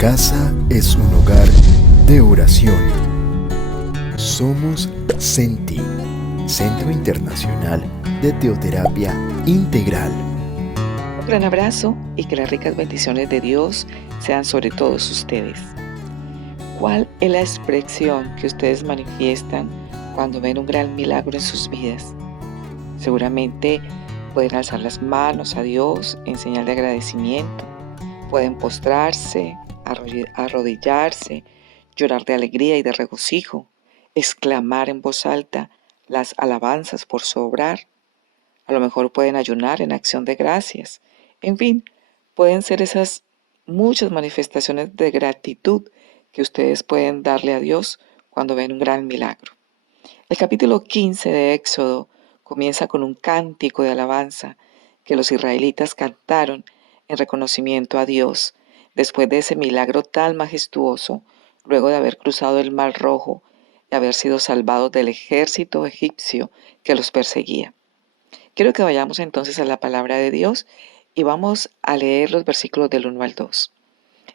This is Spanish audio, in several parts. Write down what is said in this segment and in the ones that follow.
casa es un hogar de oración. Somos CENTI, Centro Internacional de Teoterapia Integral. Un gran abrazo y que las ricas bendiciones de Dios sean sobre todos ustedes. ¿Cuál es la expresión que ustedes manifiestan cuando ven un gran milagro en sus vidas? Seguramente pueden alzar las manos a Dios en señal de agradecimiento. Pueden postrarse, arrodillarse, llorar de alegría y de regocijo, exclamar en voz alta las alabanzas por su obrar. A lo mejor pueden ayunar en acción de gracias. En fin, pueden ser esas muchas manifestaciones de gratitud que ustedes pueden darle a Dios cuando ven un gran milagro. El capítulo 15 de Éxodo comienza con un cántico de alabanza que los israelitas cantaron en reconocimiento a Dios después de ese milagro tan majestuoso, luego de haber cruzado el Mar Rojo y haber sido salvados del ejército egipcio que los perseguía. Quiero que vayamos entonces a la palabra de Dios y vamos a leer los versículos del 1 al 2.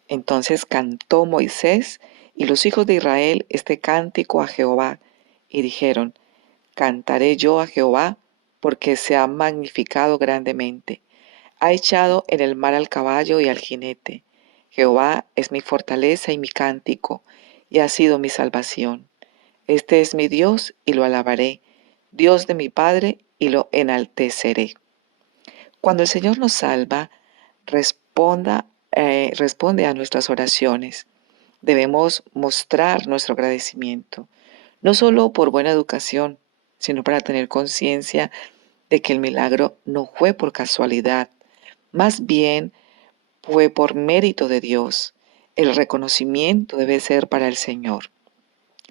Entonces cantó Moisés y los hijos de Israel este cántico a Jehová y dijeron: Cantaré yo a Jehová porque se ha magnificado grandemente. Ha echado en el mar al caballo y al jinete. Jehová es mi fortaleza y mi cántico, y ha sido mi salvación. Este es mi Dios y lo alabaré, Dios de mi Padre y lo enalteceré. Cuando el Señor nos salva, responde a nuestras oraciones. Debemos mostrar nuestro agradecimiento, no solo por buena educación, sino para tener conciencia de que el milagro no fue por casualidad, más bien fue por mérito de Dios. El reconocimiento debe ser para el Señor.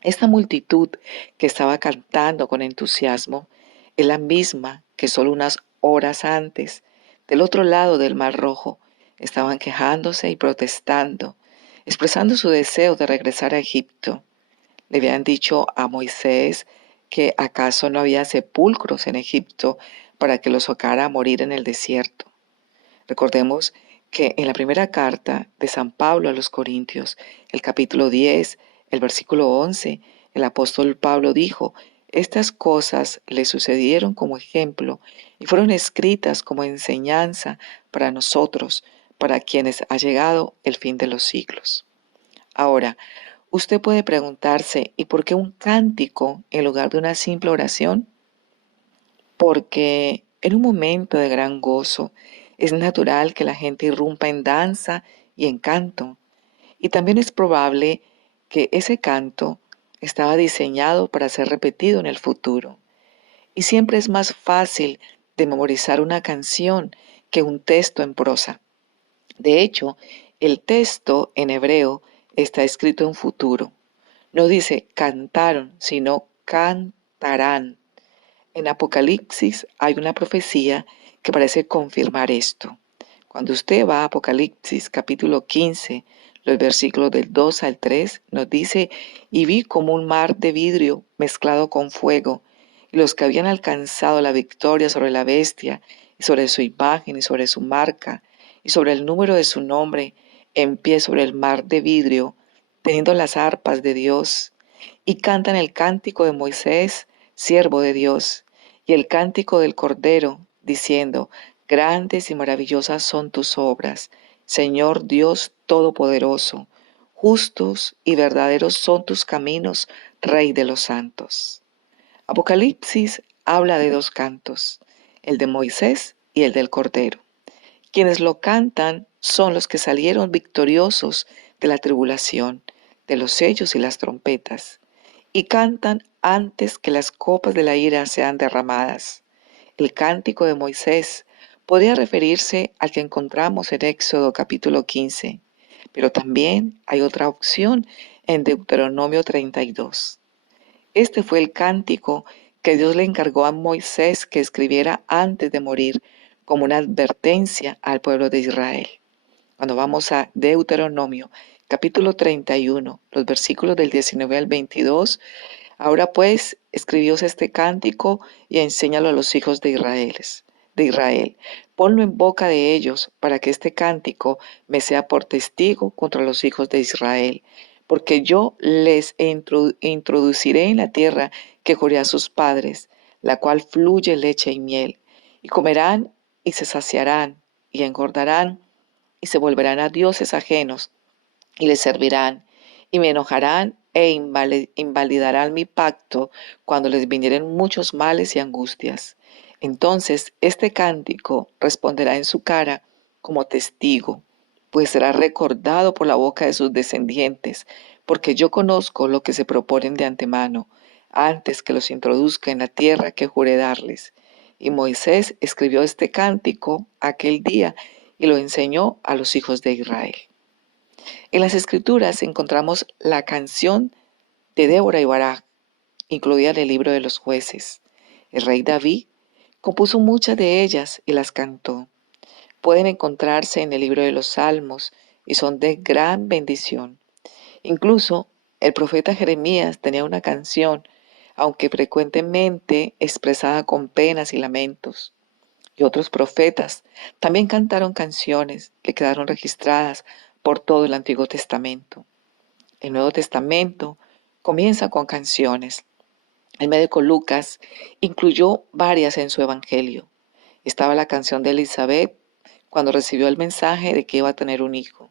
Esta multitud que estaba cantando con entusiasmo es la misma que solo unas horas antes, del otro lado del Mar Rojo, estaban quejándose y protestando, expresando su deseo de regresar a Egipto. Le habían dicho a Moisés que acaso no había sepulcros en Egipto para que los sacara a morir en el desierto. Recordemos que en la primera carta de San Pablo a los Corintios, el capítulo 10, el versículo 11, el apóstol Pablo dijo: estas cosas le sucedieron como ejemplo y fueron escritas como enseñanza para nosotros, para quienes ha llegado el fin de los siglos. Ahora, usted puede preguntarse: ¿y por qué un cántico en lugar de una simple oración? Porque en un momento de gran gozo es natural que la gente irrumpa en danza y en canto. Y también es probable que ese canto estaba diseñado para ser repetido en el futuro. Y siempre es más fácil de memorizar una canción que un texto en prosa. De hecho, el texto en hebreo está escrito en futuro. No dice cantaron, sino cantarán. En Apocalipsis hay una profecía que parece confirmar esto. Cuando usted va a Apocalipsis capítulo 15, los versículos del 2 al 3, nos dice: y vi como un mar de vidrio mezclado con fuego, y los que habían alcanzado la victoria sobre la bestia, y sobre su imagen, y sobre su marca, y sobre el número de su nombre, en pie sobre el mar de vidrio, teniendo las arpas de Dios, y cantan el cántico de Moisés, siervo de Dios, y el cántico del Cordero, diciendo: grandes y maravillosas son tus obras, Señor Dios Todopoderoso. Justos y verdaderos son tus caminos, Rey de los santos. Apocalipsis habla de dos cantos, el de Moisés y el del Cordero. Quienes lo cantan son los que salieron victoriosos de la tribulación, de los sellos y las trompetas, y cantan antes que las copas de la ira sean derramadas. El cántico de Moisés podría referirse al que encontramos en Éxodo capítulo 15, pero también hay otra opción en Deuteronomio 32. Este fue el cántico que Dios le encargó a Moisés que escribiera antes de morir, como una advertencia al pueblo de Israel. Cuando vamos a Deuteronomio capítulo 31, los versículos del 19 al 22, ahora pues escribióse este cántico y enséñalo a los hijos de Israel. de Israel. Ponlo en boca de ellos para que este cántico me sea por testigo contra los hijos de Israel. Porque yo les introduciré en la tierra que juré a sus padres, la cual fluye leche y miel. Y comerán y se saciarán y engordarán y se volverán a dioses ajenos y les servirán, y me enojarán e invalidarán mi pacto cuando les vinieren muchos males y angustias. Entonces este cántico responderá en su cara como testigo, pues será recordado por la boca de sus descendientes, porque yo conozco lo que se proponen de antemano, antes que los introduzca en la tierra que juré darles. Y Moisés escribió este cántico aquel día y lo enseñó a los hijos de Israel. En las Escrituras encontramos la canción de Débora y Barak, incluida en el libro de los jueces. El rey David compuso muchas de ellas y las cantó. Pueden encontrarse en el libro de los Salmos y son de gran bendición. Incluso el profeta Jeremías tenía una canción, aunque frecuentemente expresada con penas y lamentos. Y otros profetas también cantaron canciones que quedaron registradas por todo el Antiguo Testamento. El Nuevo Testamento comienza con canciones. El médico Lucas incluyó varias en su Evangelio. Estaba la canción de Elizabeth cuando recibió el mensaje de que iba a tener un hijo.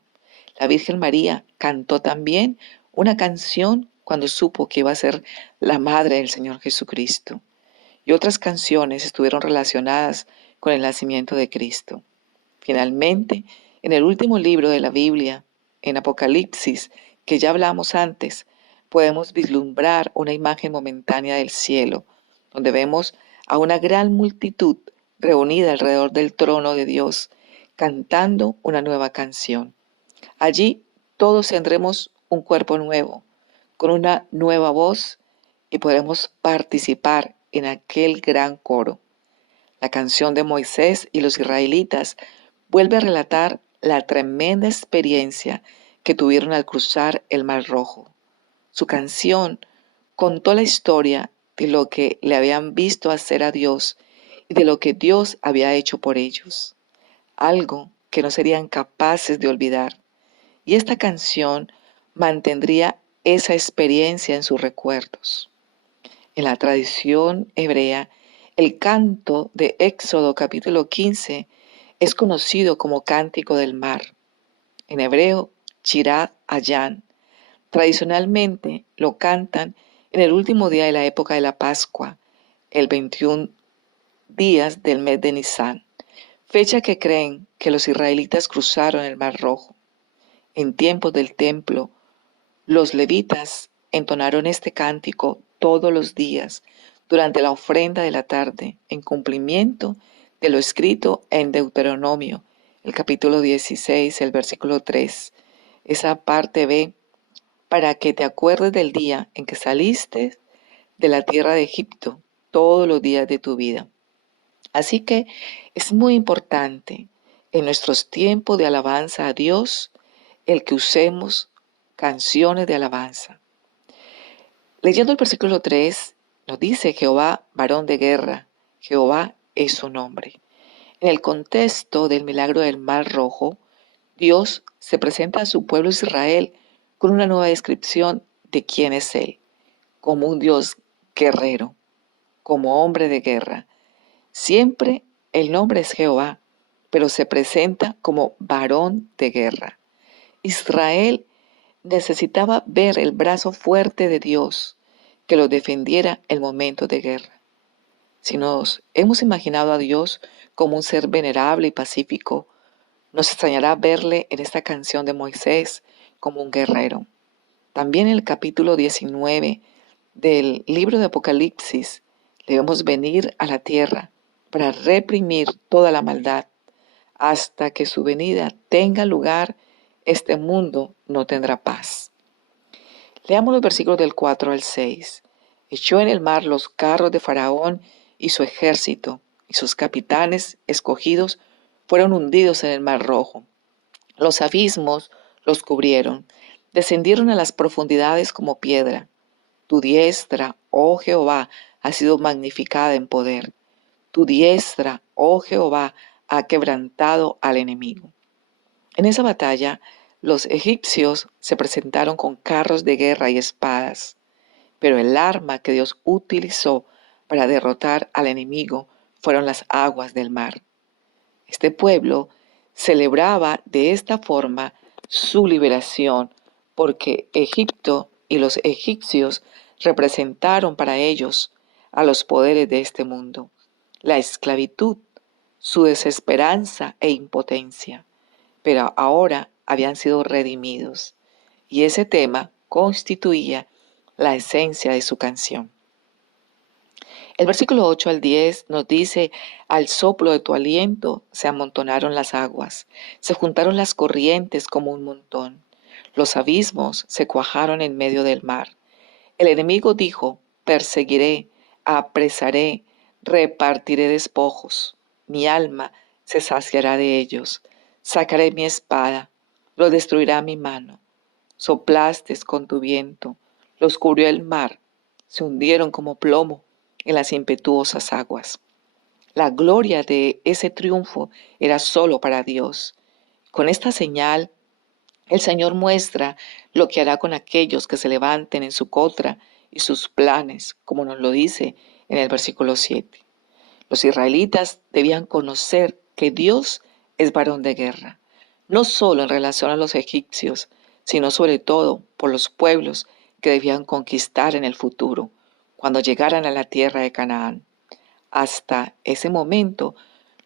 La Virgen María cantó también una canción cuando supo que iba a ser la madre del Señor Jesucristo. Y otras canciones estuvieron relacionadas con el nacimiento de Cristo. Finalmente, en el último libro de la Biblia, en Apocalipsis, que ya hablamos antes, podemos vislumbrar una imagen momentánea del cielo, donde vemos a una gran multitud reunida alrededor del trono de Dios, cantando una nueva canción. Allí todos tendremos un cuerpo nuevo, con una nueva voz, y podremos participar en aquel gran coro. La canción de Moisés y los israelitas vuelve a relatar la tremenda experiencia que tuvieron al cruzar el Mar Rojo. Su canción contó la historia de lo que le habían visto hacer a Dios y de lo que Dios había hecho por ellos, algo que no serían capaces de olvidar. Y esta canción mantendría esa experiencia en sus recuerdos. En la tradición hebrea, el canto de Éxodo capítulo 15 es conocido como Cántico del Mar. En hebreo, Shirat Hayan. Tradicionalmente lo cantan en el último día de la época de la Pascua, el 21 días del mes de Nisán, fecha que creen que los israelitas cruzaron el Mar Rojo. En tiempos del templo, los levitas entonaron este cántico todos los días durante la ofrenda de la tarde, en cumplimiento de lo escrito en Deuteronomio, el capítulo 16, el versículo 3. Esa parte B, para que te acuerdes del día en que saliste de la tierra de Egipto todos los días de tu vida. Así que es muy importante en nuestros tiempos de alabanza a Dios el que usemos canciones de alabanza. Leyendo el versículo 3, nos dice Jehová, varón de guerra, Jehová es su nombre. En el contexto del milagro del Mar Rojo, Dios se presenta a su pueblo Israel con una nueva descripción de quién es Él, como un Dios guerrero, como hombre de guerra. Siempre el nombre es Jehová, pero se presenta como varón de guerra. Israel necesitaba ver el brazo fuerte de Dios que lo defendiera en momentos de guerra. Si nos hemos imaginado a Dios como un ser venerable y pacífico, nos extrañará verle en esta canción de Moisés como un guerrero. También en el capítulo 19 del libro de Apocalipsis le vemos venir a la tierra para reprimir toda la maldad. Hasta que su venida tenga lugar, este mundo no tendrá paz. Leamos los versículos del 4 al 6. Echó en el mar los carros de Faraón y su ejército, y sus capitanes escogidos fueron hundidos en el Mar Rojo. Los abismos los cubrieron, descendieron a las profundidades como piedra. Tu diestra, oh Jehová, ha sido magnificada en poder. Tu diestra, oh Jehová, ha quebrantado al enemigo. En esa batalla, los egipcios se presentaron con carros de guerra y espadas, pero el arma que Dios utilizó para derrotar al enemigo fueron las aguas del mar. Este pueblo celebraba de esta forma su liberación porque Egipto y los egipcios representaron para ellos a los poderes de este mundo, la esclavitud, su desesperanza e impotencia, pero ahora habían sido redimidos y ese tema constituía la esencia de su canción. El versículo 8 al 10 nos dice, al soplo de tu aliento se amontonaron las aguas, se juntaron las corrientes como un montón, los abismos se cuajaron en medio del mar. El enemigo dijo, perseguiré, apresaré, repartiré despojos, mi alma se saciará de ellos, sacaré mi espada, lo destruirá mi mano. Soplaste con tu viento, los cubrió el mar, se hundieron como plomo en las impetuosas aguas. La gloria de ese triunfo era solo para Dios. Con esta señal, el Señor muestra lo que hará con aquellos que se levanten en su contra y sus planes, como nos lo dice en el versículo 7. Los israelitas debían conocer que Dios es varón de guerra, no solo en relación a los egipcios, sino sobre todo por los pueblos que debían conquistar en el futuro, cuando llegaran a la tierra de Canaán. Hasta ese momento,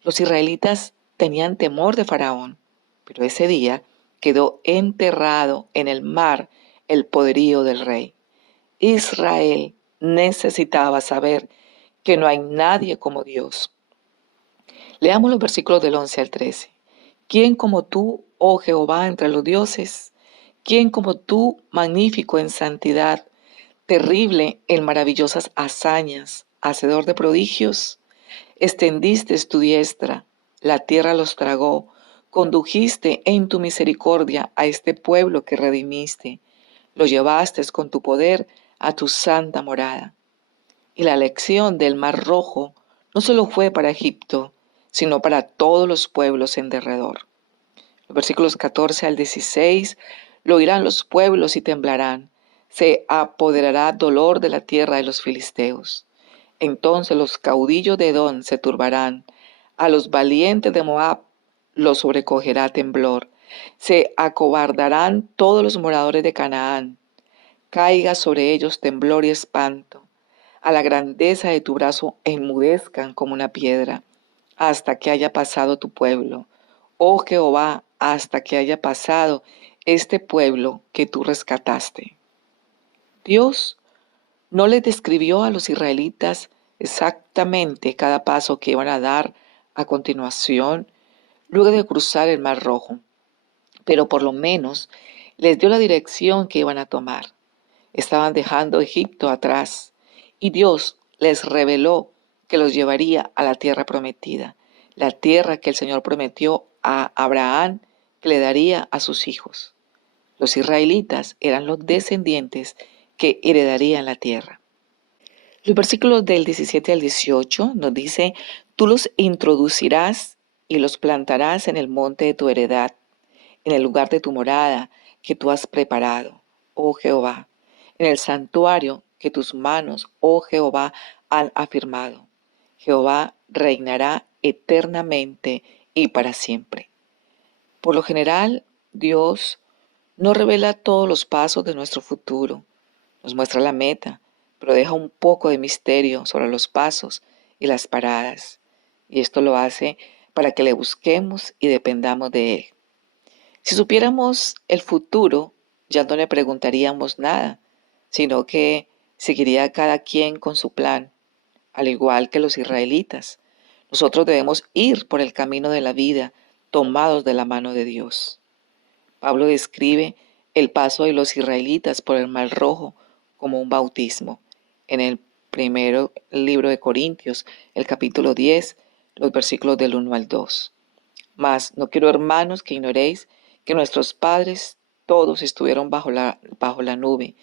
los israelitas tenían temor de Faraón, pero ese día quedó enterrado en el mar el poderío del rey. Israel necesitaba saber que no hay nadie como Dios. Leamos los versículos del 11 al 13. ¿Quién como tú, oh Jehová, entre los dioses? ¿Quién como tú, magnífico en santidad, terrible en maravillosas hazañas, hacedor de prodigios? Extendiste tu diestra, la tierra los tragó, condujiste en tu misericordia a este pueblo que redimiste, lo llevaste con tu poder a tu santa morada. Y la lección del Mar Rojo no solo fue para Egipto, sino para todos los pueblos en derredor. Los versículos 14 al 16, lo oirán los pueblos y temblarán, se apoderará dolor de la tierra de los filisteos. Entonces los caudillos de Edom se turbarán, a los valientes de Moab los sobrecogerá temblor, se acobardarán todos los moradores de Canaán, caiga sobre ellos temblor y espanto, a la grandeza de tu brazo enmudezcan como una piedra, hasta que haya pasado tu pueblo, oh Jehová, hasta que haya pasado este pueblo que tú rescataste. Dios no les describió a los israelitas exactamente cada paso que iban a dar a continuación luego de cruzar el Mar Rojo, pero por lo menos les dio la dirección que iban a tomar. Estaban dejando Egipto atrás y Dios les reveló que los llevaría a la tierra prometida, la tierra que el Señor prometió a Abraham que le daría a sus hijos. Los israelitas eran los descendientes que heredarían la tierra. Los versículos del 17 al 18 nos dice, tú los introducirás y los plantarás en el monte de tu heredad, en el lugar de tu morada que tú has preparado, oh Jehová, en el santuario que tus manos, oh Jehová, han afirmado. Jehová reinará eternamente y para siempre. Por lo general, Dios no revela todos los pasos de nuestro futuro, nos muestra la meta, pero deja un poco de misterio sobre los pasos y las paradas. Y esto lo hace para que le busquemos y dependamos de Él. Si supiéramos el futuro, ya no le preguntaríamos nada, sino que seguiría cada quien con su plan, al igual que los israelitas. Nosotros debemos ir por el camino de la vida, tomados de la mano de Dios. Pablo describe el paso de los israelitas por el Mar Rojo como un bautismo. En el primero libro de Corintios, el capítulo 10, los versículos del 1 al 2. Mas no quiero, hermanos, que ignoréis que nuestros padres todos estuvieron bajo la nube,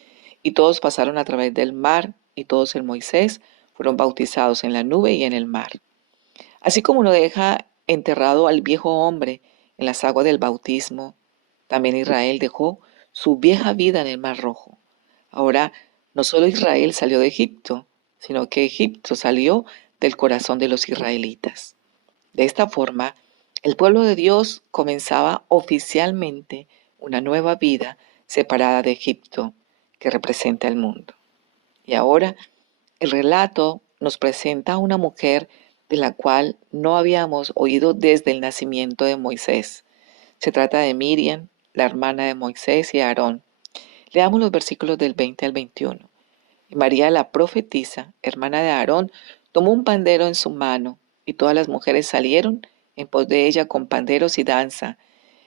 y todos pasaron a través del mar, y todos en Moisés fueron bautizados en la nube y en el mar. Así como uno deja enterrado al viejo hombre en las aguas del bautismo, también Israel dejó su vieja vida en el Mar Rojo. Ahora, no solo Israel salió de Egipto, sino que Egipto salió del corazón de los israelitas. De esta forma, el pueblo de Dios comenzaba oficialmente una nueva vida separada de Egipto, que representa el mundo. Y ahora, el relato nos presenta a una mujer de la cual no habíamos oído desde el nacimiento de Moisés. Se trata de Miriam, la hermana de Moisés y Aarón. Leamos los versículos del 20 al 21. Y María la profetisa, hermana de Aarón, tomó un pandero en su mano, y todas las mujeres salieron en pos de ella con panderos y danza.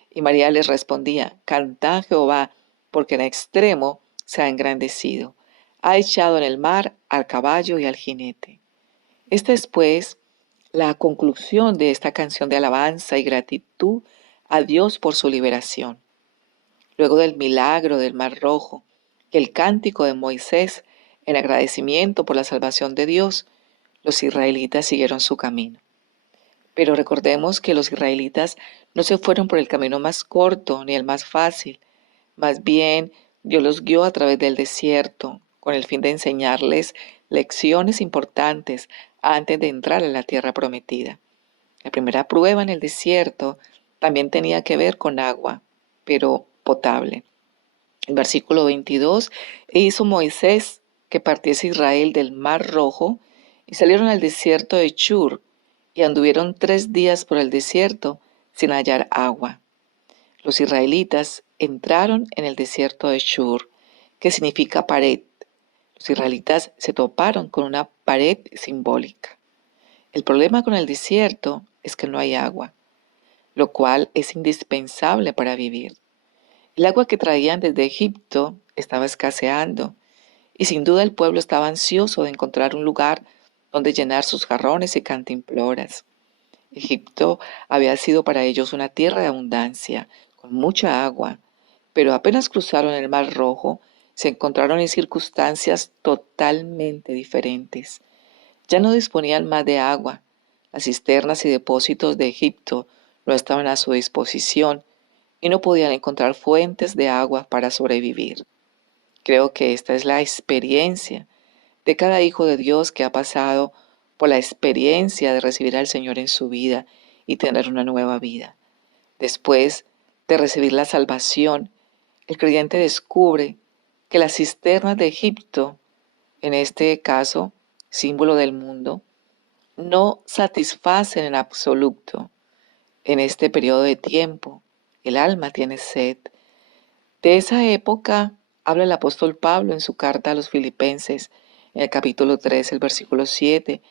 Y María les respondía: Cantad a Jehová, porque en extremo se ha engrandecido. Ha echado en el mar al caballo y al jinete. Esta es, pues, la conclusión de esta canción de alabanza y gratitud a Dios por su liberación. Luego del milagro del Mar Rojo y el cántico de Moisés en agradecimiento por la salvación de Dios, los israelitas siguieron su camino. Pero recordemos que los israelitas no se fueron por el camino más corto ni el más fácil. Más bien, Dios los guió a través del desierto con el fin de enseñarles lecciones importantes antes de entrar a la tierra prometida. La primera prueba en el desierto también tenía que ver con agua, pero potable. El versículo 22: E hizo Moisés que partiese Israel del Mar Rojo, y salieron al desierto de Shur, y anduvieron 3 días por el desierto sin hallar agua. Los israelitas entraron en el desierto de Shur, que significa pared. Los israelitas se toparon con una pared simbólica. El problema con el desierto es que no hay agua, lo cual es indispensable para vivir. El agua que traían desde Egipto estaba escaseando, y sin duda el pueblo estaba ansioso de encontrar un lugar donde llenar sus jarrones y cantimploras. Egipto había sido para ellos una tierra de abundancia, con mucha agua, pero apenas cruzaron el Mar Rojo, se encontraron en circunstancias totalmente diferentes. Ya no disponían más de agua. Las cisternas y depósitos de Egipto no estaban a su disposición y no podían encontrar fuentes de agua para sobrevivir. Creo que esta es la experiencia de cada hijo de Dios que ha pasado por la experiencia de recibir al Señor en su vida y tener una nueva vida. Después de recibir la salvación, el creyente descubre que las cisternas de Egipto, en este caso, símbolo del mundo, no satisfacen en absoluto. En este periodo de tiempo, el alma tiene sed. De esa época habla el apóstol Pablo en su carta a los Filipenses, en el capítulo 3, el versículo 7,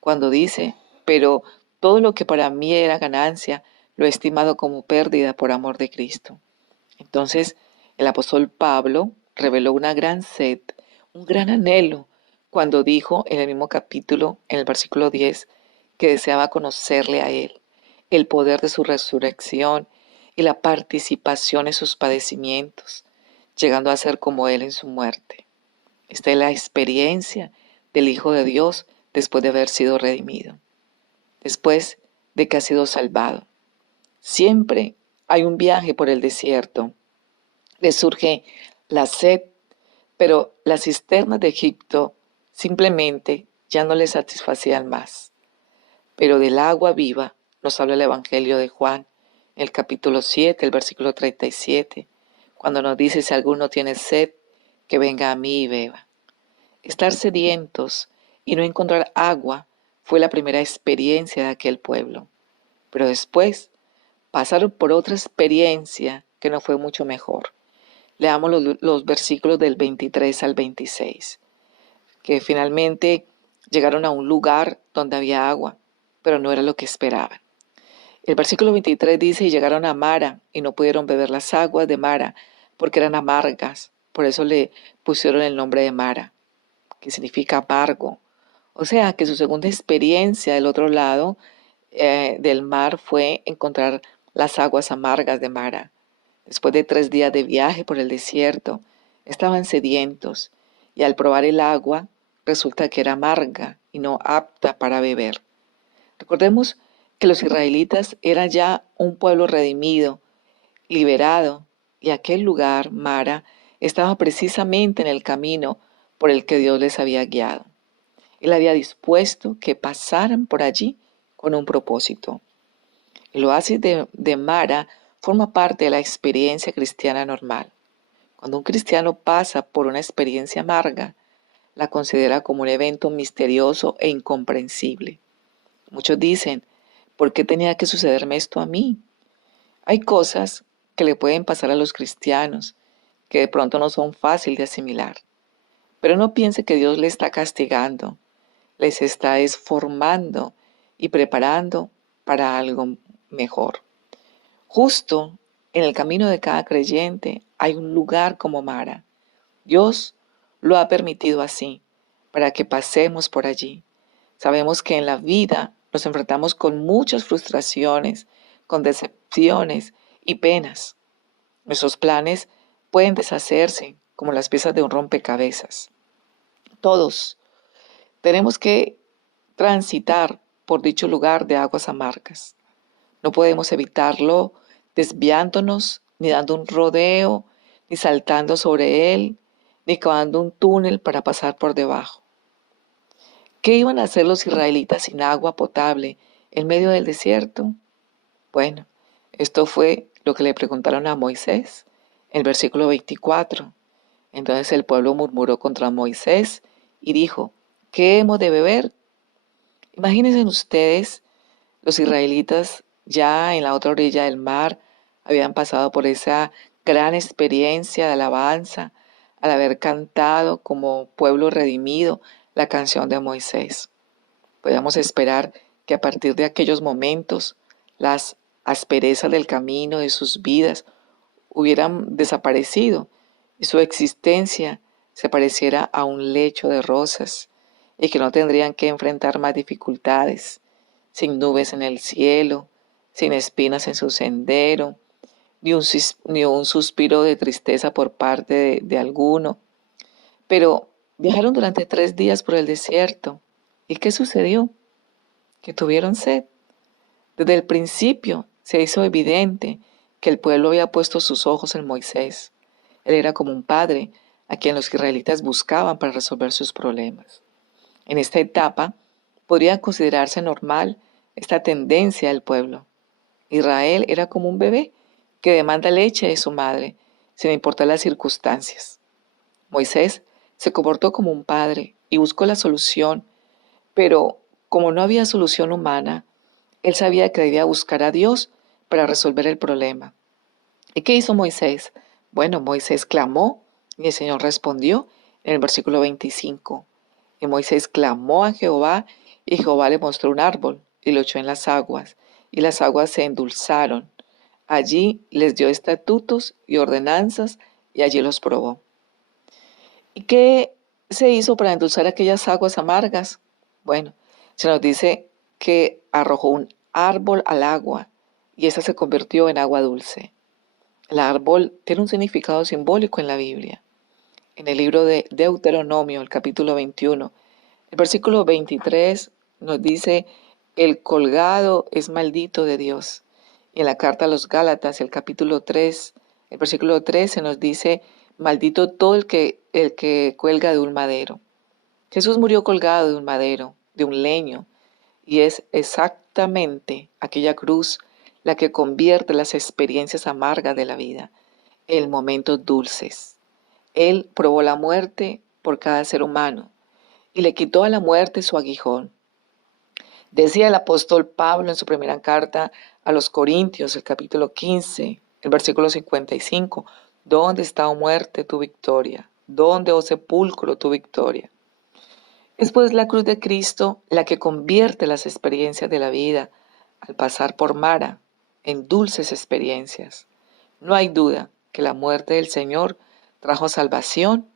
cuando dice: Pero todo lo que para mí era ganancia, lo he estimado como pérdida por amor de Cristo. Entonces, el apóstol Pablo reveló una gran sed, un gran anhelo, cuando dijo en el mismo capítulo, en el versículo 10, que deseaba conocerle a Él, el poder de su resurrección y la participación en sus padecimientos, llegando a ser como Él en su muerte. Esta es la experiencia del Hijo de Dios después de haber sido redimido, después de que ha sido salvado. Siempre hay un viaje por el desierto. Le surge la sed, pero las cisternas de Egipto simplemente ya no le satisfacían más. Pero del agua viva nos habla el Evangelio de Juan, en el capítulo 7, el versículo 37, cuando nos dice: si alguno tiene sed, que venga a mí y beba. Estar sedientos y no encontrar agua fue la primera experiencia de aquel pueblo. Pero después pasaron por otra experiencia que no fue mucho mejor. Leamos los versículos del 23 al 26, que finalmente llegaron a un lugar donde había agua, pero no era lo que esperaban. El versículo 23 dice: y llegaron a Mara, y no pudieron beber las aguas de Mara, porque eran amargas. Por eso le pusieron el nombre de Mara, que significa amargo. O sea, que su segunda experiencia del otro lado del mar fue encontrar las aguas amargas de Mara. Después de 3 días de viaje por el desierto, estaban sedientos, y al probar el agua, resulta que era amarga y no apta para beber. Recordemos que los israelitas eran ya un pueblo redimido, liberado, y aquel lugar, Mara, estaba precisamente en el camino por el que Dios les había guiado. Él había dispuesto que pasaran por allí con un propósito. El oasis de Mara forma parte de la experiencia cristiana normal. Cuando un cristiano pasa por una experiencia amarga, la considera como un evento misterioso e incomprensible. Muchos dicen, ¿por qué tenía que sucederme esto a mí? Hay cosas que le pueden pasar a los cristianos que de pronto no son fáciles de asimilar. Pero no piense que Dios le está castigando, les está formando y preparando para algo mejor. Justo en el camino de cada creyente hay un lugar como Mara. Dios lo ha permitido así, para que pasemos por allí. Sabemos que en la vida nos enfrentamos con muchas frustraciones, con decepciones y penas. Nuestros planes pueden deshacerse como las piezas de un rompecabezas. Todos tenemos que transitar por dicho lugar de aguas amargas. No podemos evitarlo desviándonos, ni dando un rodeo, ni saltando sobre él, ni cavando un túnel para pasar por debajo. ¿Qué iban a hacer los israelitas sin agua potable en medio del desierto? Bueno, esto fue lo que le preguntaron a Moisés en el versículo 24. Entonces el pueblo murmuró contra Moisés y dijo, ¿qué hemos de beber? Imagínense ustedes, los israelitas ya en la otra orilla del mar habían pasado por esa gran experiencia de alabanza al haber cantado como pueblo redimido la canción de Moisés. Podemos esperar que a partir de aquellos momentos las asperezas del camino de sus vidas hubieran desaparecido y su existencia se pareciera a un lecho de rosas y que no tendrían que enfrentar más dificultades, sin nubes en el cielo, sin espinas en su sendero, ni un suspiro de tristeza por parte de alguno. Pero viajaron durante 3 días por el desierto. ¿Y qué sucedió? Que tuvieron sed. Desde el principio se hizo evidente que el pueblo había puesto sus ojos en Moisés. Él era como un padre a quien los israelitas buscaban para resolver sus problemas. En esta etapa podría considerarse normal esta tendencia del pueblo. Israel era como un bebé que demanda leche de su madre, sin importar las circunstancias. Moisés se comportó como un padre y buscó la solución, pero como no había solución humana, él sabía que debía buscar a Dios para resolver el problema. ¿Y qué hizo Moisés? Bueno, Moisés clamó y el Señor respondió en el versículo 25. Y Moisés clamó a Jehová y Jehová le mostró un árbol y lo echó en las aguas y las aguas se endulzaron. Allí les dio estatutos y ordenanzas y allí los probó. ¿Y qué se hizo para endulzar aquellas aguas amargas? Bueno, se nos dice que arrojó un árbol al agua y esa se convirtió en agua dulce. El árbol tiene un significado simbólico en la Biblia. En el libro de Deuteronomio, el capítulo 21, el versículo 23 nos dice, el colgado es maldito de Dios. Y en la carta a los Gálatas, el capítulo 3, el versículo 13 nos dice, maldito todo el que cuelga de un madero. Jesús murió colgado de un madero, de un leño, y es exactamente aquella cruz la que convierte las experiencias amargas de la vida en momentos dulces. Él probó la muerte por cada ser humano y le quitó a la muerte su aguijón. Decía el apóstol Pablo en su primera carta a los Corintios, el capítulo 15, el versículo 55, ¿dónde está, oh muerte, tu victoria? ¿Dónde, oh sepulcro, tu victoria? Es pues la cruz de Cristo la que convierte las experiencias de la vida, al pasar por Mara, en dulces experiencias. No hay duda que la muerte del Señor trajo salvación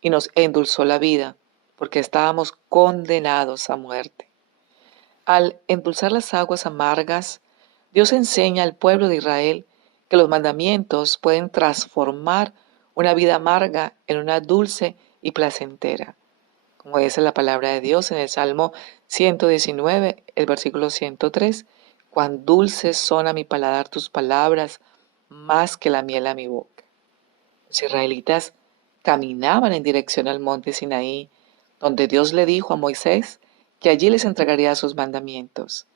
y nos endulzó la vida, porque estábamos condenados a muerte. Al endulzar las aguas amargas, Dios enseña al pueblo de Israel que los mandamientos pueden transformar una vida amarga en una dulce y placentera. como dice la palabra de Dios en el Salmo 119, el versículo 103, cuán dulces son a mi paladar tus palabras, más que la miel a mi boca. Los israelitas caminaban en dirección al monte Sinaí, donde Dios le dijo a Moisés que allí les entregaría sus mandamientos.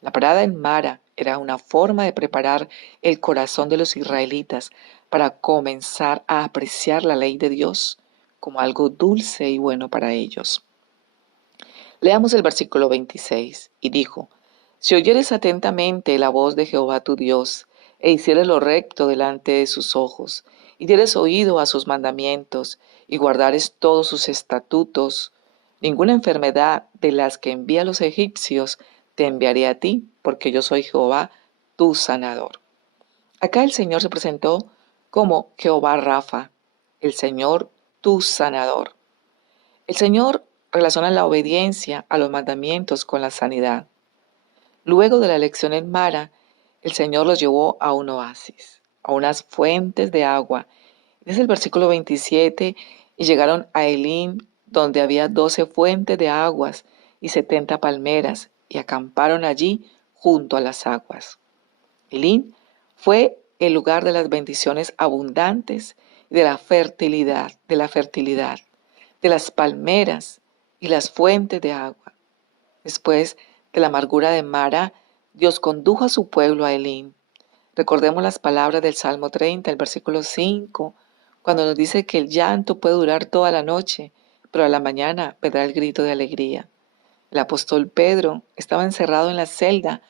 La parada en Mara era una forma de preparar el corazón de los israelitas para comenzar a apreciar la ley de Dios como algo dulce y bueno para ellos. Leamos el versículo 26, y dijo: Si oyeres atentamente la voz de Jehová tu Dios, e hicieres lo recto delante de sus ojos, y dieres oído a sus mandamientos, y guardares todos sus estatutos, ninguna enfermedad de las que envía a los egipcios te enviaré a ti, porque yo soy Jehová, tu sanador. Acá el Señor se presentó como Jehová Rafa, el Señor, tu sanador. El Señor relaciona la obediencia a los mandamientos con la sanidad. Luego de la elección en Mara, el Señor los llevó a un oasis, a unas fuentes de agua. Desde el versículo 27, y llegaron a Elim, donde había 12 fuentes de aguas y 70 palmeras, y acamparon allí junto a las aguas. Elim fue el lugar de las bendiciones abundantes y de la fertilidad, de las palmeras y las fuentes de agua. Después de la amargura de Mara, Dios condujo a su pueblo a Elim. Recordemos las palabras del Salmo 30, el versículo 5, cuando nos dice que el llanto puede durar toda la noche, pero a la mañana vendrá el grito de alegría. El apóstol Pedro estaba encerrado en la celda,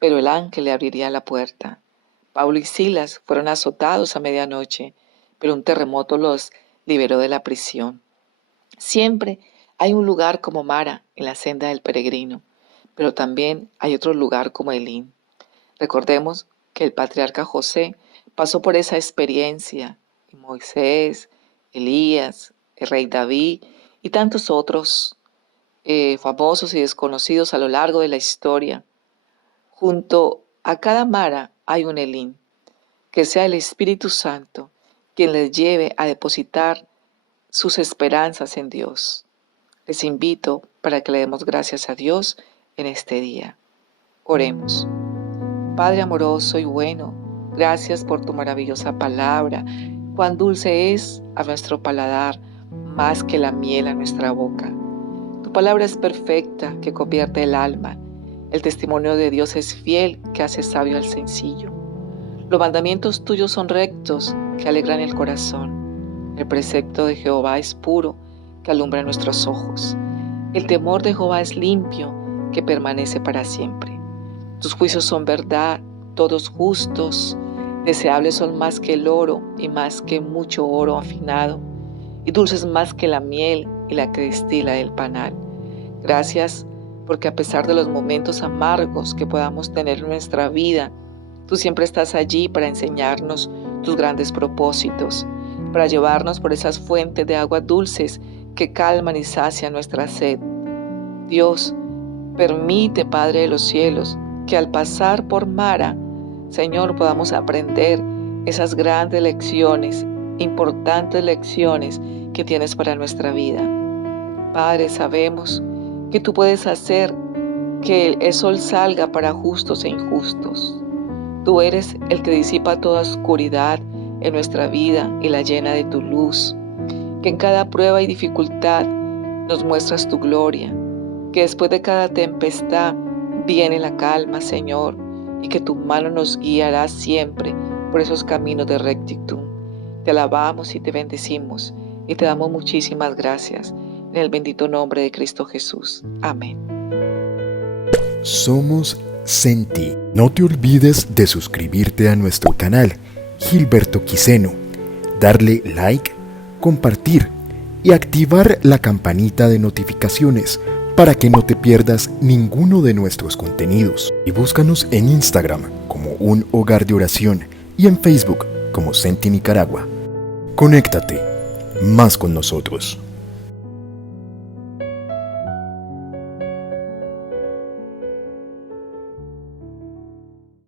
pero el ángel le abriría la puerta. Pablo y Silas fueron azotados a medianoche, pero un terremoto los liberó de la prisión. Siempre hay un lugar como Mara en la senda del peregrino, pero también hay otro lugar como Elim. Recordemos que el patriarca José pasó por esa experiencia, y Moisés, Elías, el rey David y tantos otros famosos y desconocidos a lo largo de la historia. Junto a cada Mara hay un Elim, que sea el Espíritu Santo quien les lleve a depositar sus esperanzas en Dios. Les invito para que le demos gracias a Dios en este día. Oremos. Padre amoroso y bueno, gracias por tu maravillosa palabra. Cuán dulce es a nuestro paladar, más que la miel a nuestra boca. Tu palabra es perfecta, que convierte el alma. El testimonio de Dios es fiel, que hace sabio al sencillo. Los mandamientos tuyos son rectos, que alegran el corazón. El precepto de Jehová es puro, que alumbra nuestros ojos. El temor de Jehová es limpio, que permanece para siempre. Tus juicios son verdad, todos justos. Deseables son más que el oro y más que mucho oro afinado, y dulces más que la miel y la que destila del panal. Gracias porque a pesar de los momentos amargos que podamos tener en nuestra vida, tú siempre estás allí para enseñarnos tus grandes propósitos, para llevarnos por esas fuentes de aguas dulces que calman y sacian nuestra sed. Dios, permite, Padre de los cielos, que al pasar por Mara, Señor, podamos aprender esas grandes lecciones, importantes lecciones que tienes para nuestra vida. Padre, sabemos que tú puedes hacer que el sol salga para justos e injustos. Tú eres el que disipa toda oscuridad en nuestra vida y la llena de tu luz. Que en cada prueba y dificultad nos muestras tu gloria. Que después de cada tempestad viene la calma, Señor, y que tu mano nos guiará siempre por esos caminos de rectitud. Te alabamos y te bendecimos y te damos muchísimas gracias en el bendito nombre de Cristo Jesús. Amén. Somos Senti. No te olvides de suscribirte a nuestro canal Gilberto Quiseno, darle like, compartir y activar la campanita de notificaciones para que no te pierdas ninguno de nuestros contenidos. Y búscanos en Instagram como Un Hogar de Oración y en Facebook como Senti Nicaragua. Conéctate más con nosotros.